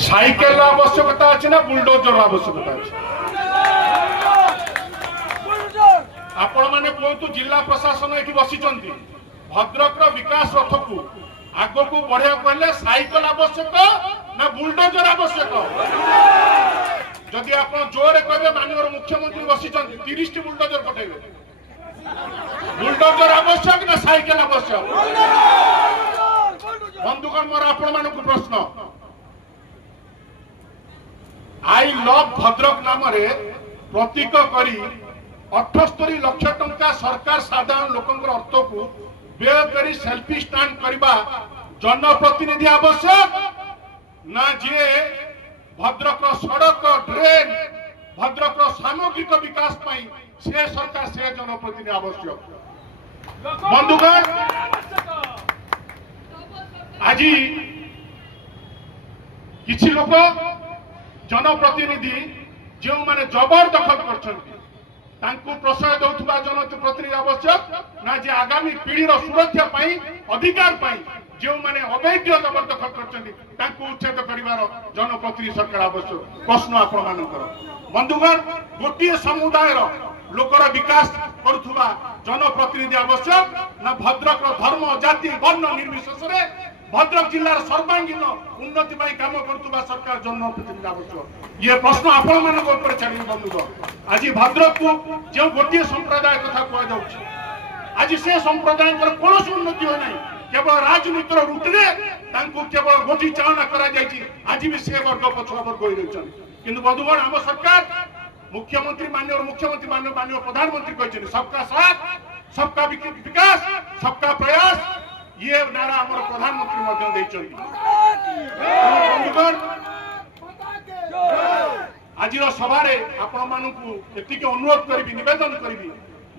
Cycle आवश्यकता अच्छे ना बुलडोजर आवश्यकता अच्छे आपण माने कहतु जिला प्रशासन ये बसी भद्रक विकास रथ को आग को बढ़िया कहले साइकेल आवश्यक ना बुलडोजर आवश्यक जदि आप जोरे कहे माननीय मुख्यमंत्री बसी 30 बुलडोजर पठेबे बुलडोजर आवश्यक ना साइकेल आवश्यक बंधुगण मोर आपण मानक प्रश्न आई लव भद्रक नाम प्रतीक करी 78 लाख टंका सरकार साधारण लोकंर अर्थ को व्यय करी सेल्फी स्टैंड करबा जनप्रतिनिधि आवश्यक ना जे भद्रक सड़क ड्रेन भद्रक सामग्रिक विकास पाई से सरकार से जनप्रतिनिधि आवश्यक बंधुगण आज किछि लोक जनप्रतिनिधि जो माने जबरदखल करछन्ति तांकु प्रश्रय दउथबा जनप्रतिनिधि आवश्यक ना जे आगामी पीढ़ीर सुरक्षा पाई अधिकार पाई जो माने अवैध जबरदखल करछन्ति तांकु उच्छेद करिवार जनप्रतिनिधि सरकार आवश्यक प्रश्न आपण मानकर बंधुगण गोटे समुदायर लोकर विकास करुथबा जनप्रतिनिधि आवश्यक ना भद्रक धर्म जाति वर्ण निर्विशेष रे भद्रक जिलार सर्वांगीन उन्नति काम करुवा सरकार जनप्रतिनिधि आवश्यक ये प्रश्न आपण मान छाड़ी बंधुगण आज भद्रक को जो गोटे संप्रदाय कथा कह आज से संप्रदाय कौन उन्नति हो ना केवल राजनीतिर रुटरे केवल गोटी चालना आज भी से वर्ग पछुआ वर्ग हो रही बंधुगण आम सरकार मुख्यमंत्री माननीय प्रधानमंत्री कहते सबका साथ सबका विकास सबका प्रयास ये नारा आमर प्रधानमंत्री आज सभारे आपण मानू एतिक अनुरोध करी निवेदन करी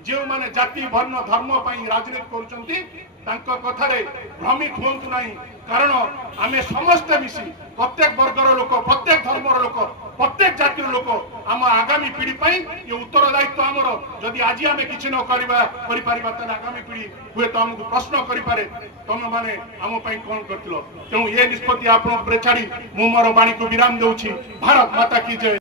जो माने जाति वर्ण धर्म राजनीति कर कथारे भ्रमित हूँ ना कारण आम समस्ते मिसी प्रत्येक वर्गर लोक प्रत्येक धर्मर लोक प्रत्येक जातिर लोक आम आगामी पीढ़ी ये उत्तरदायित्व आमर जदि आज आम कि न आगामी पीढ़ी हुए तो आमको प्रश्न करें तुम मैंने आम कौन कर तेणु ये निष्पत्ति आप छाड़ी मु मोर वाणी को विराम दूची। भारत माता की जय।